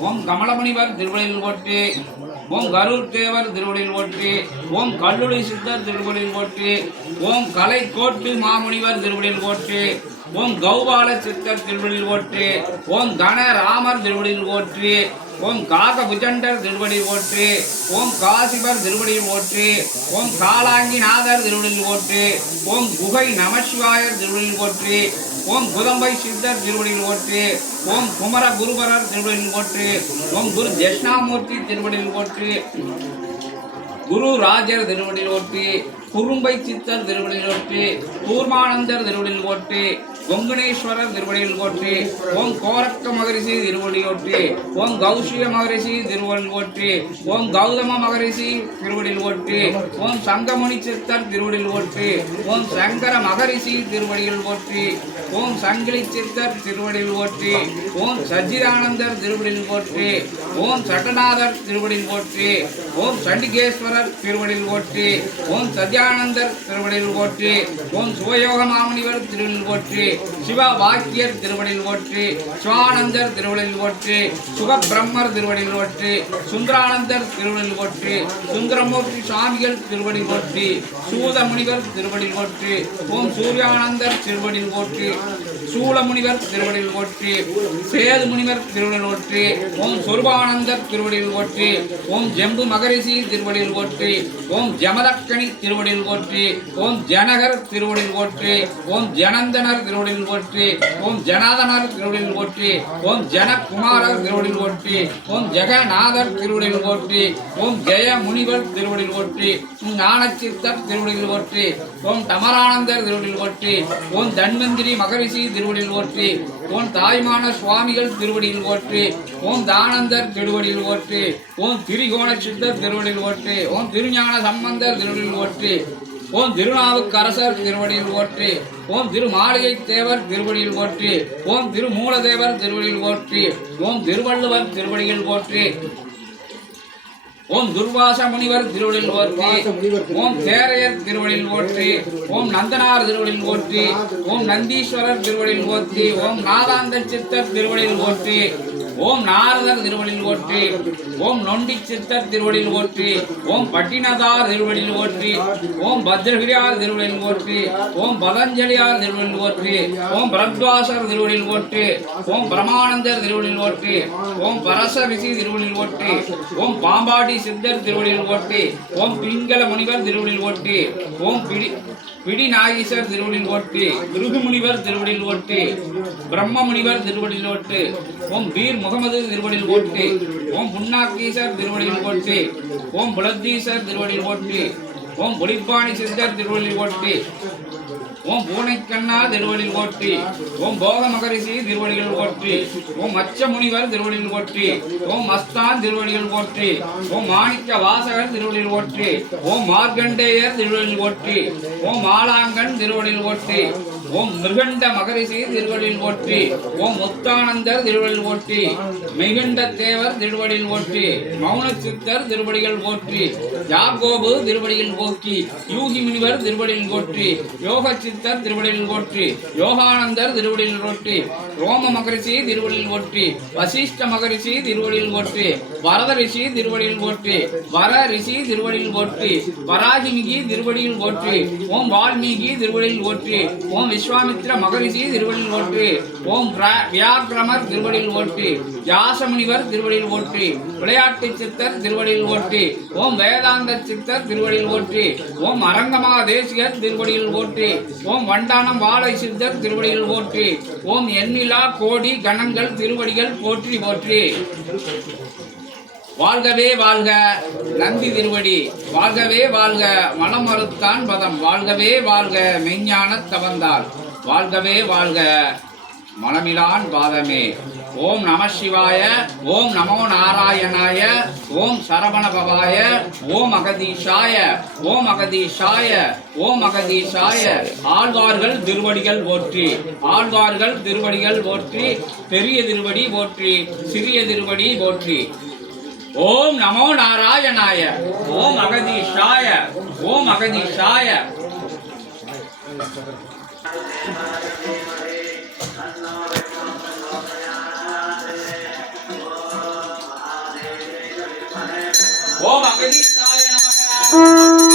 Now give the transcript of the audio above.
ஓம் கமலமுனிவர் திருவடியில் போற்றி ஓம் கரூர் தேவர் திருவடியில் போற்றி ஓம் கல்லுடை சித்தர் திருவடியில் போற்றி ஓம் கலை கோட்டு மாமுனிவர் திருவடியில் போற்றி ஓம் கௌபால சித்தர் திருவடியில் போற்றி ஓம் கன ராமர் திருவடியில் ஓற்று ஓம் காக புஜண்டர் திருவடியில் ஓற்று ஓம் காசிபர் திருவடியில் ஓற்று ஓம் காலாங்கிநாதர் திருவடியில் ஓற்று ஓம் குகை நமசிவாயர் திருவடியில் போற்றி ஓம் குதம்பை சித்தர் திருவடியில் போற்றி ஓம் குமர குருபரர் திருவடியில் போற்றி ஓம் குரு தட்சிணாமூர்த்தி திருவடியில் போற்றி குரு ராஜர் திருவடியில் ஓட்டு குறும்பை சித்தர் திருவடியில் ஓட்டு கூர்மானந்தர் திருவடியில் ஓட்டு கொங்குணேஸ்வரர் திருவடியில் போற்றி ஓம் கோரக்க மகரிஷி திருவடியொட்டி ஓம் கௌஷிய மகரிஷி திருவடியில் ஓட்டி ஓம் கௌதம மகரிஷி திருவடியில் ஓட்டி ஓம் சங்கமணி சித்தர் திருவடியில் ஓட்டி ஓம் சங்கர மகரிஷி திருவடியில் போற்றி ஓம் சங்கிலி சித்தர் திருவடியில் ஓட்டி ஓம் சஜிதானந்தர் திருவடியில் போற்றி ஓம் சட்டநாதர் திருவடியில் போற்றி ஓம் சண்டிகேஸ்வரர் திருவடியில் போற்றி ஓம் சத்யானந்தர் திருவடியில் போற்றி ஓம் சிவயோக மாமுனிவர் திருவடியில் போற்றி சிவ வாக்கியர் திருவடியில் போற்றி சிவானந்தர் திருவடியில் போற்றி சுக பிரம்மர் திருவடியில் போற்றி சுந்தரானந்தர் திருவடியில் போற்றி சுந்தரமூர்த்தி சுவாமிகள் திருவடியில் போற்றி சூத முனிவர் திருவடியில் போற்றி ஓம் சூர்யானந்தர் திருவடியில் போற்றி சூளமுனிவர் திருவடியில் போற்றி சேது முனிவர் திருவடியில் போற்றி ஓம் சொருபானந்தர் திருவடியில் போற்றி ஓம் ஜெம்பு மகரிஷி திருவடியில் போற்றி ஓம் ஜமதக்கணி திருவடியில் போற்றி ஓம் ஜனகர் திருவடியில் போற்றி ஓம் ஜனந்தனர் திருவடியில் போற்றி ஓம் ஜனாதனர் திருவடியில் போற்றி ஓம் ஜனகுமாரர் திருவடியில் போற்றி ஓம் ஜெகநாதர் திருவடியில் போற்றி ஓம் ஜெய முனிவர் திருவடியில் போற்றி ஓம் ஞானச்சித்தர் திருவடியில் போற்றி ஓம் தமரானந்தர் திருவடியில் போற்றி ஓம் தன்வந்திரி மகரிஷி திருவடியில் போற்றி ஓம் தாய்மான சுவாமிகள் திருவடியில் போற்றி ஓம் தானந்தர் திருவடியில் போற்றி ஓம் திரிகோண சித்தர் திருவடியில் போற்றி ஓம் திருஞான சம்பந்தர் திருவடியில் போற்றி ஓம் திருநாவுக்கரசர் திருவடியில் போற்றி ஓம் திருமாளிகை தேவர் திருவடியில் போற்றி ஓம் திருமூலதேவர் திருவடியில் போற்றி ஓம் திருவள்ளுவர் திருவடியில் போற்றி ஓம் துர்வாச முனிவர் திருவடியில் போற்றி. ஓம் தேரையர் திருவடியில் போற்றி. ஓம் நந்தனார் திருவடியில் போற்றி. ஓம் நந்தீஸ்வரர் திருவடியில் போற்றி. ஓம் நாதாந்த சித்தர் திருவடியில் போற்றி. ஓம் நாரதர் திருவடியில் ஓற்றி ஓம் நொண்டி சித்தர் திருவடியில் ஓற்றி ஓம் பட்டினதார் திருவடியில் ஓற்றி ஓம் பத்ரகிரியார் திருவடியில் ஓற்றி ஓம் பதஞ்சலியார் திருவடியில் ஓற்றி ஓம் பரத்வாசர் திருவடியில் ஓற்றி ஓம் பிரமானந்தர் திருவடியில் ஓற்றி ஓம் பரச ரிஷி திருவடியில் ஓற்றி ஓம் பாம்பாடி சித்தர் திருவடியில் போற்றி ஓம் பிங்கள முனிவர் திருவடியில் போற்றி ஓம் பிடி பிடி நாகீசர் திருவடியில் ஓட்டு பிருகு முனிவர் திருவடியில் ஓட்டு பிரம்ம முனிவர் திருவடியில் ஓட்டு ஓம் பீர் முகமது திருவடியில் ஓட்டு ஓம் புன்னாக்கீசர் திருவடியில் ஓட்டு ஓம் புலத்தீசர் திருவடியில் ஓட்டு ஓம் புலிப்பாணி சித்தர் திருவள்ளி போற்றி ஓம் பூனைக்கண்ணா திருவடியில் போற்றி. ஓம் போக மகரிஷி திருவடிகள் போற்றி. ஓம் அச்ச முனிவர் திருவடியில் போற்றி. ஓம் மஸ்தான் திருவடிகள் போற்றி. ஓம் மாணிக்க வாசகர் திருவடியில் போற்றி. ஓம் மார்கண்டேயர் திருவடியில் போற்றி. ஓம் மாலாங்கன் திருவடியில் போற்றி. ஓம் மிருகண்ட மகரிஷி திருவடியில் போற்றி ஓம் முத்தானந்தர் திருவடியில் போற்றி மிகுண்ட தேவர் திருவடியில் ஓற்றி மௌன சித்தர் திருவடிகள் போற்றி யாகோபு திருவடியில் போற்றி யூகி முனிவர் திருவடியில் போற்றி யோக சித்தர் திருவடியில் போற்றி யோகானந்தர் திருவடியில் ஓற்றி ரோம மகரிஷி திருவடியில் ஓற்றி வசிஷ்ட மகரிஷி திருவடியில் ஓற்றி வரத ரிஷி திருவடியில் போற்றி வர ரிஷி திருவடியில் போற்றி வராகிமிகி திருவடியில் ஓற்றி ஓம் வால்மீகி திருவடியில் ஓற்றி ஓம் விஸ்வாமித்ர மகரிஷி திருவடியில் ஓட்டு. ஓம் பிர- வியாக்கிரமர் திருவடியில் ஓட்டு. வியாசமுனிவர் திருவடியில் ஓட்டு. விளையாட்டு சித்தர் திருவடியில் ஓட்டு. ஓம் வேதாந்த சித்தர் திருவடியில் ஓட்டு. ஓம் அரங்கமா தேசிகர் திருவடியில் போற்றி ஓம் வண்டானம் வாழை சித்தர் திருவடியில் போற்றி ஓம் எண்ணிலா கோடி கணங்கள் திருவடிகள் போற்றி போற்றி. வாழ்கவே வாழ்க நந்தி திருவடி. வாழ்கவே வாழ்க மனமறுத்தான் பதம். வாழ்கவே வாழ்க மெய்ஞான தவந்தால். வாழ்கவே வாழ்க மனமிலான் பாதமே ஓம் நம சிவாய ஓம் நமோ நாராயணாய ஓம் சரவணபவாய ஓம் அகதீஷாய ஓம் அகதீஷாய ஓம் அகதீஷாய. ஆழ்வார்கள் திருவடிகள் போற்றி ஆழ்வார்கள் திருவடிகள் போற்றி பெரிய திருவடி போற்றி சிறிய திருவடி போற்றி. ओम नमो नारायणाय। ओम अगदीशाय। ओम अगदीशाय। ओम अगदीशाय नमः।